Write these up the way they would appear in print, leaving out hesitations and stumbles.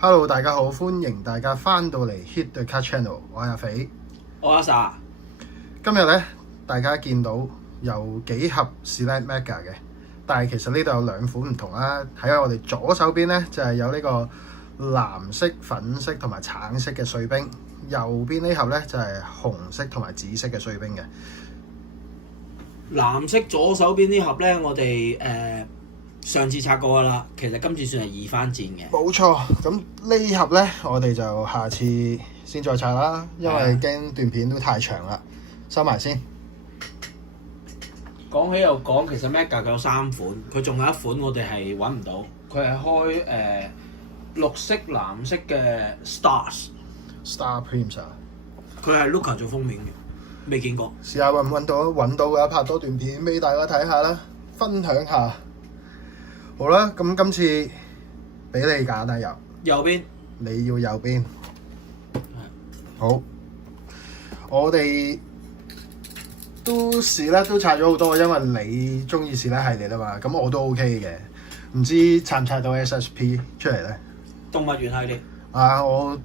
Hello，大家好，歡迎大家翻到嚟 Hit the Card Channel，我係阿肥，我阿 Sa。今日咧，大家見到有幾盒 Select Mega 嘅，但係其實呢度有兩款唔同啦。喺我哋左手邊咧就係有呢個藍色、粉色同埋橙色嘅碎冰，右邊呢盒咧就係紅色同埋紫色嘅碎冰嘅。藍色左手邊呢盒咧，我哋上次拆過㗎啦，其實今次算係二番戰嘅。冇錯，咁呢盒咧我哋就下次先再拆啦，因為驚段片都太長啦，收埋先。講起又講，其實 Mega 佢有三款，佢仲有一款我哋係揾唔到，佢係開綠色、藍色嘅 Star Prince 啊，佢係 Luca 做封面嘅，未見過。試下揾唔揾到，揾到嘅拍多段片俾大家睇下啦，分享下。好啦，咁今次俾你揀啊，右邊你要右邊。好，我哋都試咧，都拆咗好多，因為你中意試咧系列啊嘛，咁我都 OK 嘅。唔知拆唔拆到 SSP 出嚟咧？動物園系列啊，我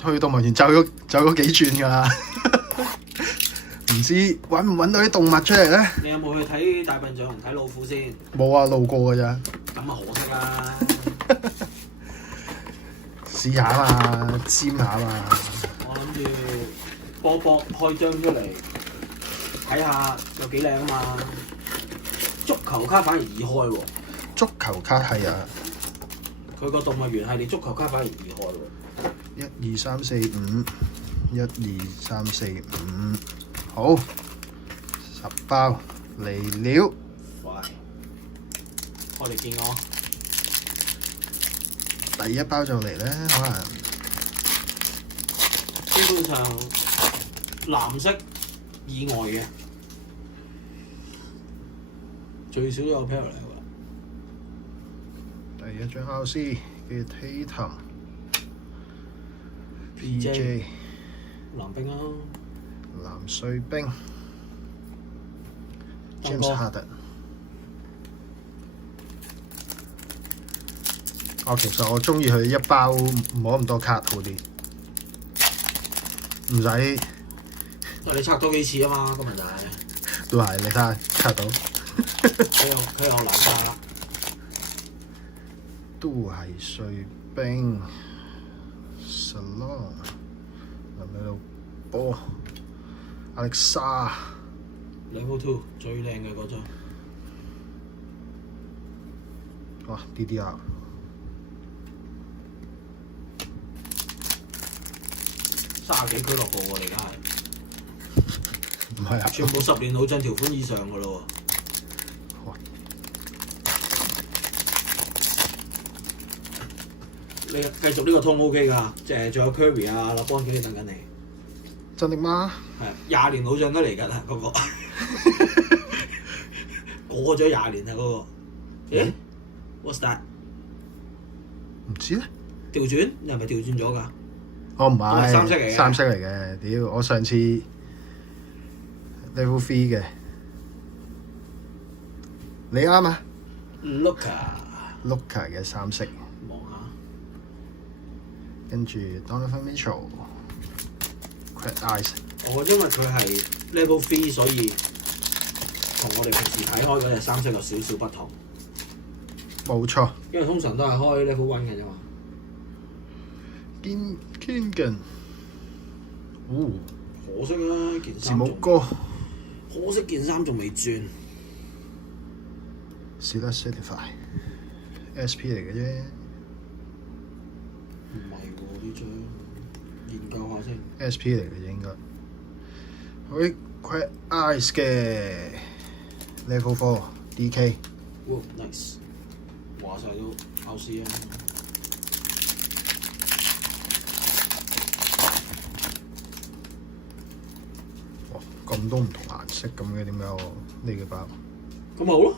去動物園走咗幾轉㗎啦，唔知揾唔揾到啲動物出嚟咧？你有冇去睇大笨象同睇老虎先？冇啊，路過㗎咋。咁啊可惜啦。試下嘛，尖下嘛。我諗住波開張出嚟睇下有幾靚啊嘛！足球卡反而易開喎，足球卡係啊，佢個動物園系列足球卡反而易開喎。 1 2 3 4 5 1 2 3 4 5，好10包嚟了。喂，我哋見我第一包就嚟咧，可能基本上藍色以外嘅最少都有 pair 嚟喎。第一張 RC 嘅 Tatum PJ 藍冰啊，藍碎冰大哥 James Harden。其實我中意佢一包唔好咁多卡好啲，唔使你拆多幾次啊嘛，個問題都係你睇下卡到，佢有藍卡，都係碎冰 Salon 林美露波 Alexa Level 2最靚嘅嗰張。哇 DDR 30幾俱樂部喎，而家係唔係啊，全部10年老將條款以上㗎咯哇喎。你繼續呢個通 OK 㗎，即係仲有 Curry 啊、立邦幾啲等緊你。真的嗎？係20年老將都嚟㗎啦，嗰個過咗20年啦嗰個。咦？What's that？唔知咧。調轉？你係咪調轉咗㗎？我唔係三色嚟嘅。三色嚟嘅，屌！我上次 Level 3嘅，你啱啊 Luca 嘅三色，望下。跟住 Donovan Mitchell、Craig Eyes。因為佢係 Level 3，所以同我哋平時睇開嗰隻三色有少少不同。冇錯。因為通常都係開 Level 1嘅啫嘛。Kengan，可惜啦，件字衫仲母哥可惜件衫仲未轉。Select Certify SP 嚟嘅啫唔係喎呢張，研究下先。 ，SP 嚟嘅啫應該。好 ，Craig Eyes 嘅 Level 4 DK。哇 nice， 話晒都考試啊！咁多唔同顏色咁嘅，點解我呢幾包？咁咪好咯，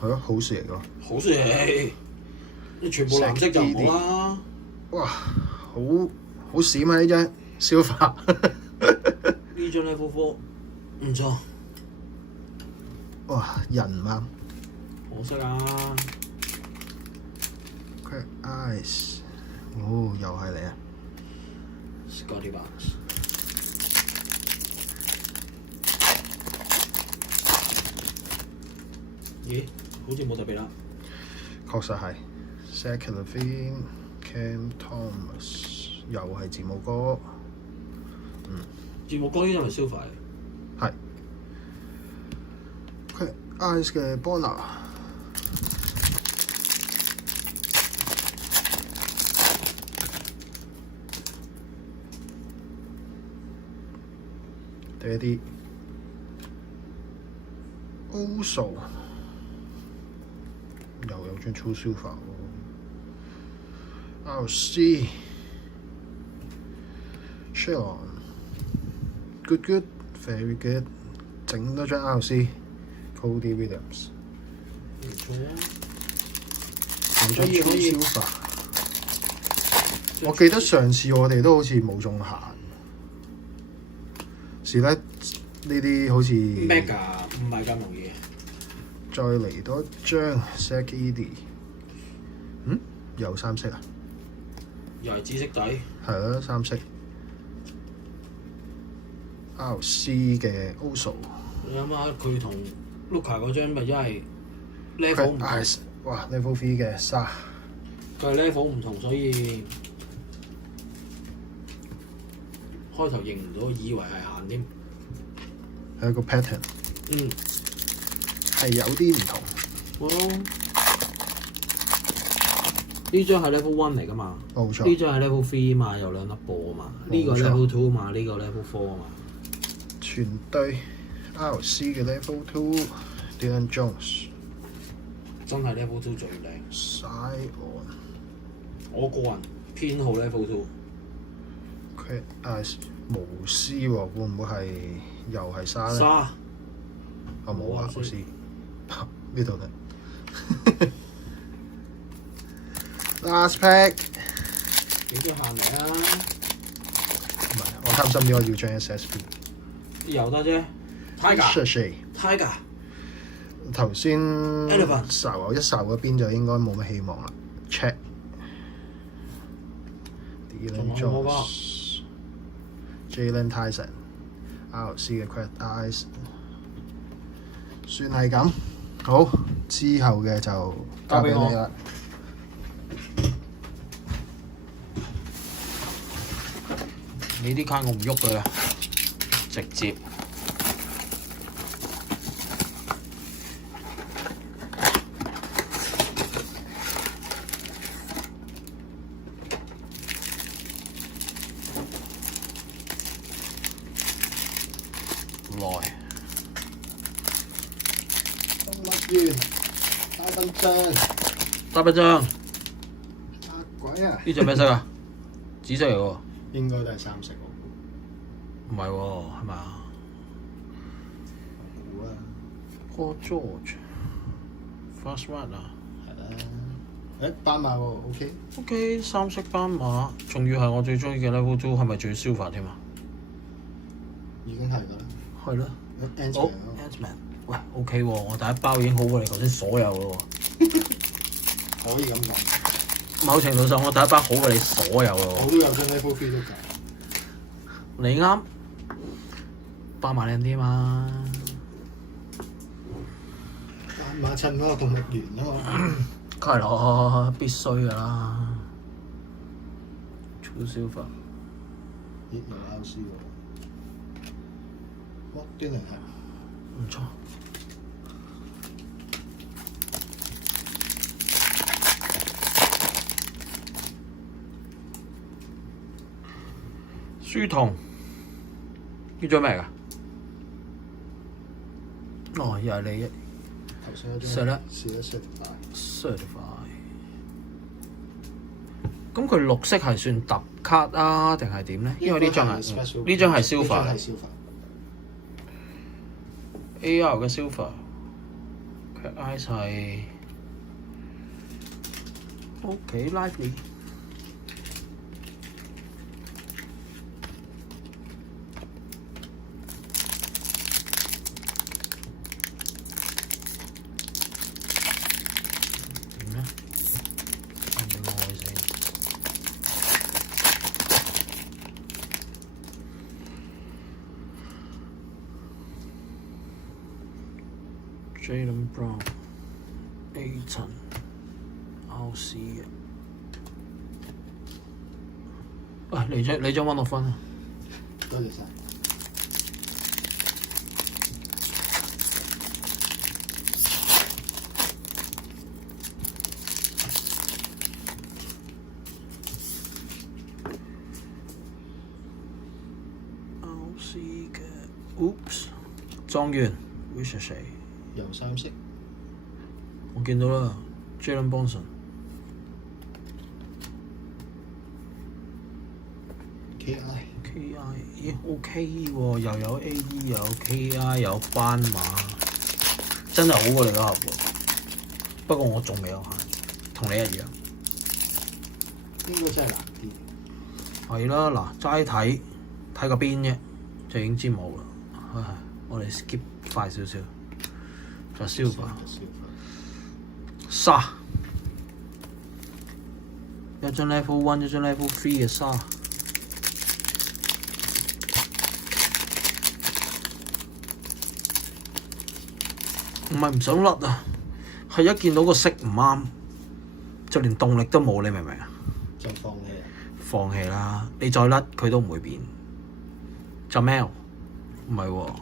係咯，好事嚟㗎。好事嚟，你全部藍色就唔好啦。哇，好閃啊！呢張消化。呢張 Level 4唔錯。哇，人啱。可惜啊！ Crack Ice， 哦，又係你啊 Scotty Barnes。咦？好似冇特別啦。確實係 Zach Levine、Cam Thomas， 又係字母哥。字幕歌呢度係 Silver 嘅。係。Crack Ice 嘅 Bonner。第一啲 Oso 又有張 True Silver 喎 ，RC Shalon good very good， 整多張 RC Cody Williams， 唔錯啊！有張 True Silver， 我記得上次我哋都好似冇中閒。是咧，呢啲好似 Mega 唔係咁容易。再嚟多張 Zach Edey， 有三色啊？又係紫色底。係啦，三色。RC 嘅 Oso， 你諗下佢同 Luka 嗰張咪真係 level 唔同。哇 ！Level 3嘅沙，佢係 level 唔同，所以開頭認唔到，以為係閒添。係一個 pattern， 係有啲唔同。呢張係 level 1嚟㗎嘛？冇錯。呢張係 level 3嘛，有兩粒波啊嘛。呢個 level 2嘛，呢個 level 4啊嘛。全隊 RC 嘅 Level 2，Dylan Jones， 真係 level 2最靚。Zion， 我個人偏好 level 2。Crack Ice 無絲喎，會唔會係又係沙咧？沙。冇啊，無絲。呢度咧。Last pack。幾張限嚟啊？唔係，我貪心啲，我要張 SSB。有得啫。Tiger。頭先 Elephant 睄一睄嗰邊就應該冇乜希望啦。Check。Dylan Jones、Jalen Tyson、RC 嘅 Crack Ice， 算係咁。好，之後嘅就交俾你啦。你啲卡我唔喐佢啦，直接。打筆張。鬼啊！呢隻咩色啊？紫色嚟喎。應該都係三色喎。唔係喎，係咪啊？估啊 Paul George。First one 啊。係啦。斑馬喎 ，OK。三色斑馬，仲要係我最中意嘅 level 2，係咪仲要Silver添啊？已經係㗎啦。係咯。好 Ant-Man， 喂 ，OK 喎，我第一包已經好過你頭先所有咯喎。可以咁講。某程度上，我第一包好過你所有咯喎。我都有張 level 3都夠。你啱。斑馬靚啲嘛？斑馬襯嗰個動物園啊嘛。梗係咯，必須㗎啦。True Silver。咦？有 RC 喎。Dylan係。唔錯。書童呢張咩㗎？哦，又係你一頭先嗰張。係啦。Certify。咁佢綠色係算特卡啊，定係點咧？因為呢張係 Silver。AR 嘅 Silver。Crack Ice 係 OK lively。點咧？ Jaylen Brown、Ayton、RC 嘅。喂，你張温諾芬啊！多謝晒。RC 嘅 ，Oops， 狀元 Ricochet 油三色。我見到啦 ，Jalen Brunson。KI， 咦 OK 喎，又有 AE 有 KI 有斑馬，真係好過你嗰盒喎。不過我仲未有限，同你一樣。應該真係難啲。係啦，嗱齋睇個邊啫，就已經知冇啦。唉，我哋 skip 快少少，就 Silver 沙，一張 Level 1，一張 Level 3嘅沙。唔係唔想甩啊，係一見到個色唔啱，就連動力都冇，你明唔明啊？就放棄啦。放棄啦！你再甩佢都唔會變。Jamal 唔係喎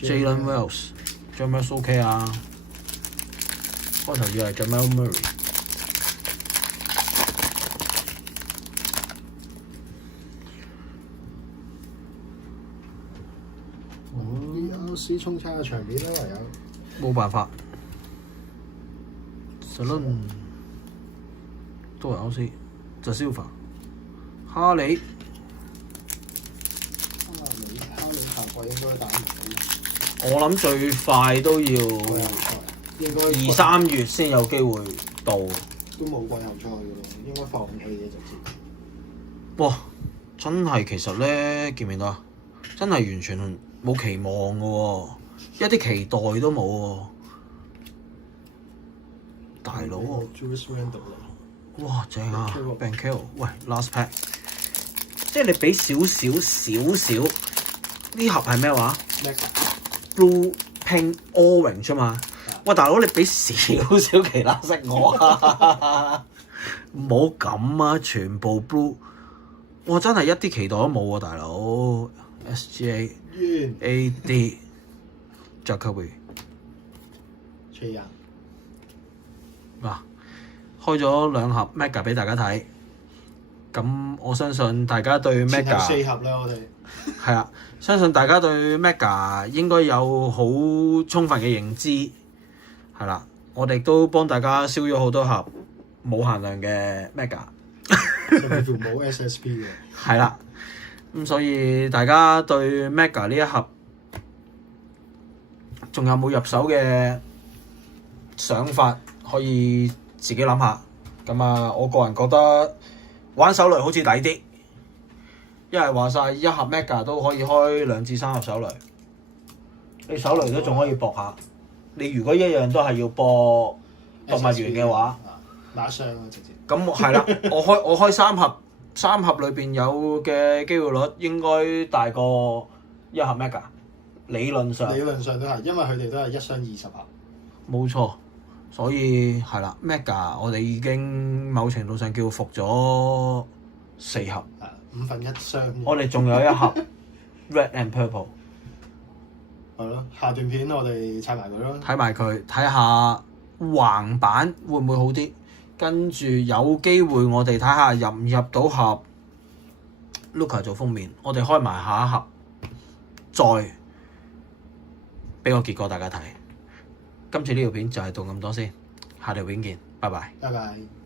，Jalen Wells，Jamal OK 啊。開頭以為 Jamal Murray。啲衝差嘅場面啦，唯有。冇辦法 ，Salon 都係 OC， 就 Silver， 哈利下季應該打唔到。我諗最快都要應該2-3月先有機會到。都冇季後賽嘅咯，應該放棄嘅直接。哇！真係其實咧，見唔見到啊？真係完全冇期望嘅喎。一啲期待都冇喎，大佬啊！哇，正啊 ！Banchero， 喂 ，last pack， 即係你俾少少，呢盒係咩話 ？Blue、Pink、Orange 啫嘛。喂，大佬你俾少少其他色我啊！唔好咁啊，全部 Blue， 哇！真係一啲期待都冇啊，大佬。SGA、AD。Jacoby 嗱，開咗2盒 Mega 俾大家睇，咁我相信大家對 Mega 4盒啦，我哋係啦，相信大家對 Mega 應該有好充分嘅認知，係啦，我哋都幫大家燒咗好多盒冇限量嘅 Mega， 甚至乎冇 SSP 嘅，係啦，咁所以大家對 Mega 呢一盒仲有冇入手嘅想法，可以自己諗下。咁啊，我個人覺得玩手雷好似抵啲，因為話晒一盒 Mega 都可以開2至3盒手雷，你手雷都仲可以搏下。你如果一樣都係要搏動物園嘅話，打傷啊直接。咁係啦，我開3盒，3盒裏邊有嘅機會率應該大過一盒 Mega。理論上都係，因為佢哋都係1箱20盒。冇錯，所以係啦 ，Mega 我哋已經某程度上叫服咗4盒1/5箱。我哋仲有一盒 Red and Purple。係咯，下段片我哋拆埋佢咯。睇埋佢，睇下橫版會唔會好啲？跟住有機會我哋睇下入唔入到盒 Luka 做封面，我哋開埋下一盒，再俾個結果大家睇。今次呢條片就係到咁多先，下條片見，拜拜。拜拜。